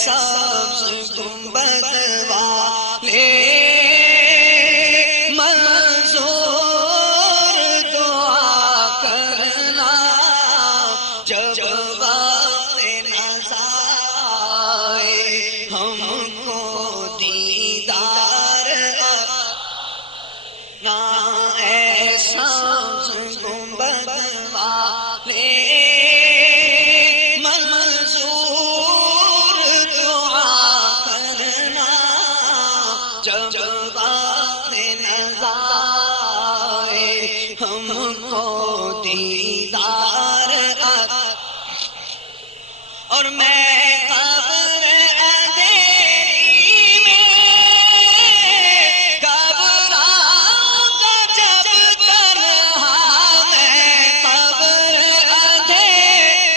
سبز گنبد والے منظور دعا کرنا جب وقت نظر آئے ہم کو دیدار نا اے سبز گنبد والے دیدار اور میں قبر اندھیری میں گھبراؤں گا جب تنہا میں قبر اندھیری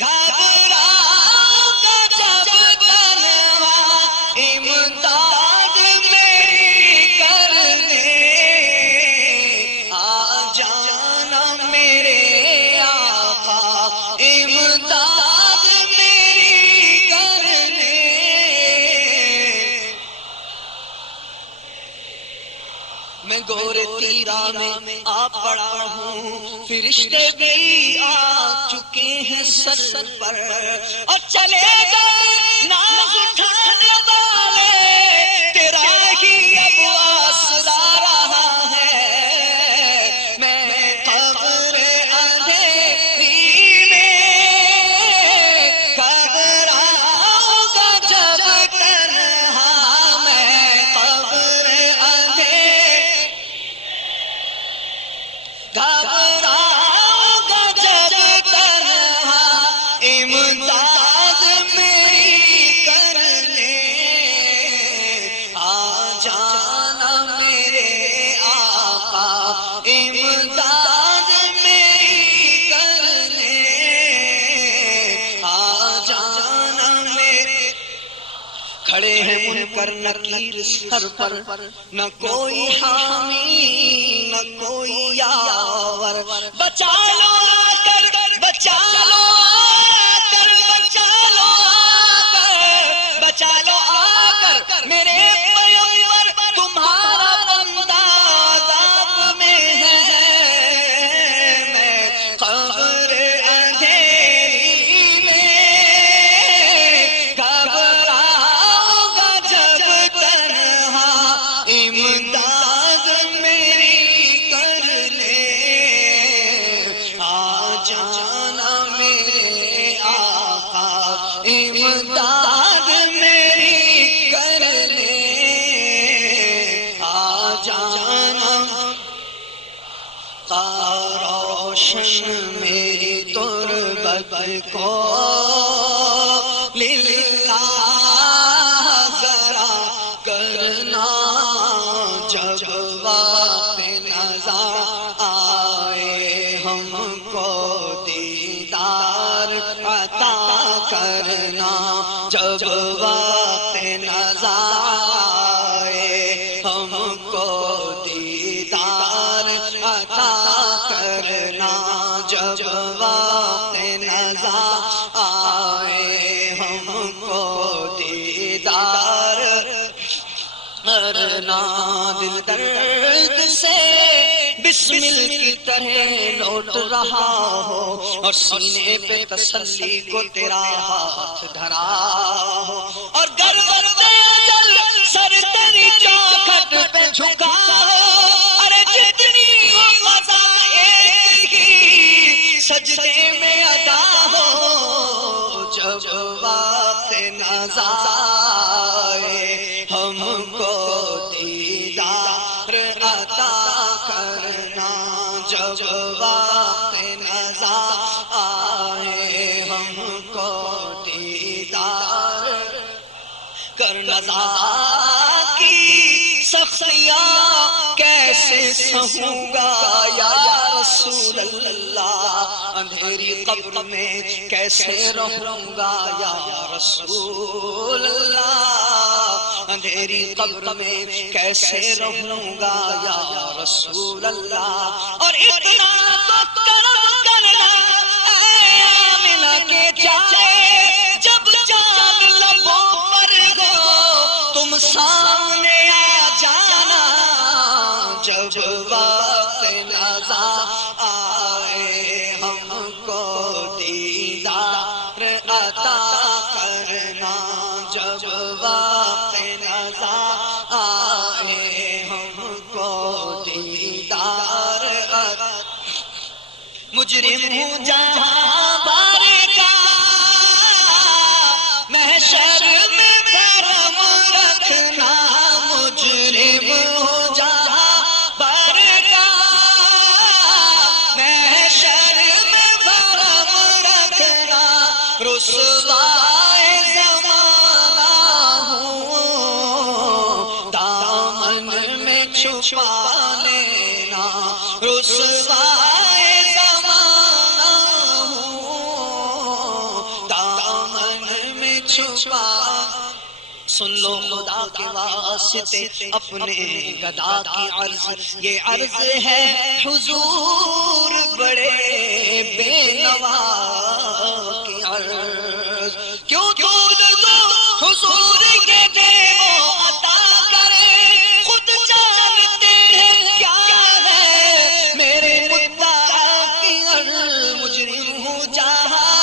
گھبراؤں گا جب تنہا امداد میری کرنے میں گور تیرا میں آ پڑا ہوں فرشتے بھی آ چکے ہیں سر پر اور چلے گئے ناز اٹھانے والے تیرا ہی اب واسطہ رہا ہے میں قبر اندھیری میں گھبراؤں گا جب تنہا میں قبر گھبراؤں گا جب تنہا امداد میری کرنے آ جانا میرے آقا امداد میری کرنے آ جانا میرے کھڑے ہیں منکر نکیر سر پر نہ کوئی حامی نہ کوئی یاور بچا لو آ کر بچا لو آ کر بچا لو آ کر بچا لو آ کر میرے پیغمبر تمہارا بندہ عذاب میں ہے میں قبر اندھیری میں گھبراؤں گا جب تنہا امداد میری کرنے آ جانا میرے آقا امداد میری کرنے آ جانا روشن میری تربت کو للہ ذرا کرنا جب وقت نظر آئے ہم کو دیدار عطا کرنا جب وقت نظر آئے ہم کو دیدار عطا کرنا جب وقت نظر آئے ہم کو دیدار کرنا دل درد سے بسمل کی طرح لوٹ رہا ہو اور سینے پہ تسلی کو تیرا ہاتھ دھرا ہو اور گرد اجل سر تیری چوکھٹ پہ جھکا ہو ارے جتنی مزہ ایک ہی سجدے میں ادا ہو جب وقت نظر آئے ہم کو دیدار عطا کرنا جب وقت نظر آئے ہم کو دیدار کرنا کی سختیاں کیسے سہوں گا یا رسول اللہ اندھیری قبر میں کیسے رہوں گا یا رسول اللہ اندھیری قبر میں کیسے رہوں گا یا رسول اللہ اور اتنا تو کرم کرنا اے آمنہ کے جائے عطا کرنا جب وقت نظر آئے ہم کو دیدار عطا مجرم ہوں جہاں بارگاہ محشر میں کرم رکھنا مجرم ہوں جہاں بارگاہ محشر میں کرم رکھنا رسوائے زمانہ ہوں دامن میں چھپا لینا رسوائے چھپا سن لو خدا کے واسطے اپنے گدا کی عرض یہ عرض ہے حضور بڑے بے نوا کی عرض کیوں دور دو حضور کے دے وہ عطا کرے خود جانتے ہیں کیا ہے میرے مدعا کی عرض مجرم ہوں جہاں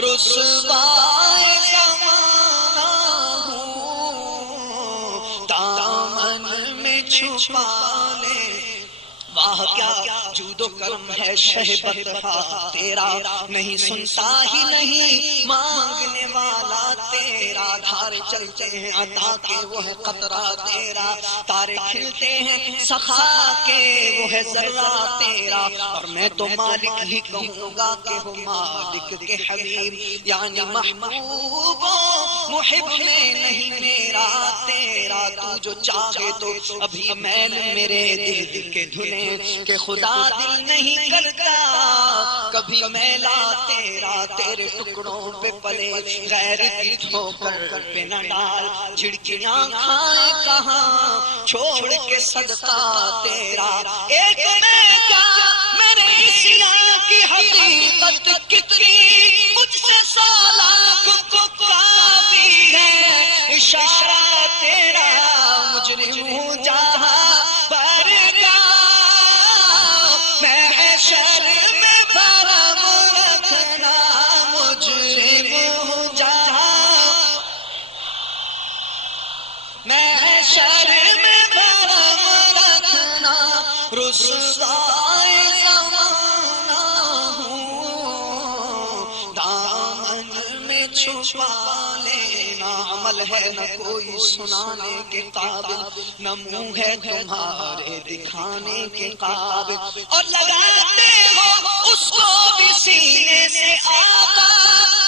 رسوائے زمانہ ہوں دامن میں چھپا لے واہ کیا جود و کرم ہے شہبت تیرا نہیں سنتا ہی نہیں مانگنے والا تیرا دھار چلتے ہیں عطا کے وہ ہے قطرہ تیرا تارے کھلتے ہیں سخا کے وہ ہے ذرہ تیرا اور میں تو مالک ہی کہوں گا کہ وہ مالک کے حبیب یعنی محبوب محب میں نہیں میرا تیرا تو جو چاہے تو ابھی میل میرے دل کے دھلے کہ خدا دل نہیں کرتا کبھی میلا تیرا تیرے ٹکڑوں پہ پلے غیر کی ٹھوکر پہ نہ ڈال جھڑکیاں کھائیں کہاں چھوڑ کے صدقہ تیرا ایک میں کیا میں نے اسیاں کی حقیقت کتنی مجھ سے سالاں کو کافی ہے اشارہ تیرا مجرم ہوں جہاں رسوائے زمانہ ہوں دامن میں چھپا لینا عمل ہے نہ کوئی سنانے کے قابل نہ منہ ہے تمہارے دکھانے کے قابل اور لگاتے ہو اس کو بھی سینے سے آقا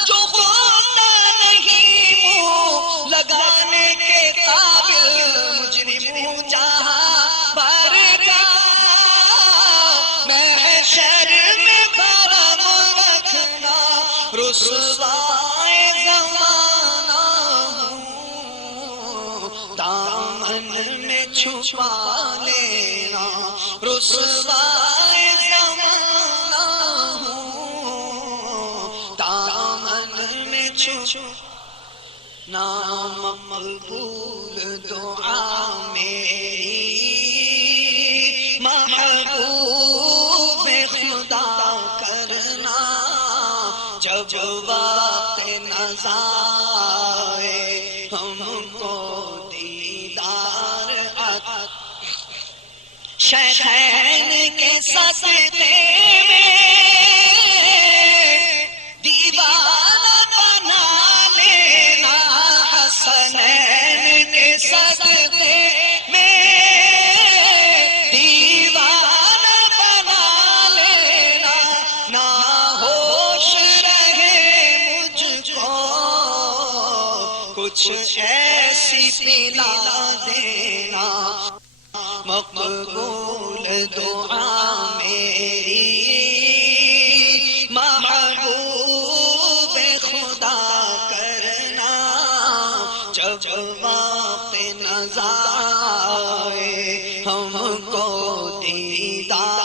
جو ہوتا نہیں منہ لگانے کے قابل مجرم ہوں جہاں رسوائے زمانہ ہوں دامن میں چھپا لینا رسوائے زمانہ ہوں دامن میں چھپا نام مقبول دعا میری محبوب خدا کرنا جب وقت نظر آئے ہم کو دیدار عطا شیخین کے صدقے میں دیوانہ بنا لینا حسنین کے صدقے میں کچھ ایسی پلا دینا مقبول دعا میری محبوب خدا کرنا جب وقت نظر آئے ہم کو دیدار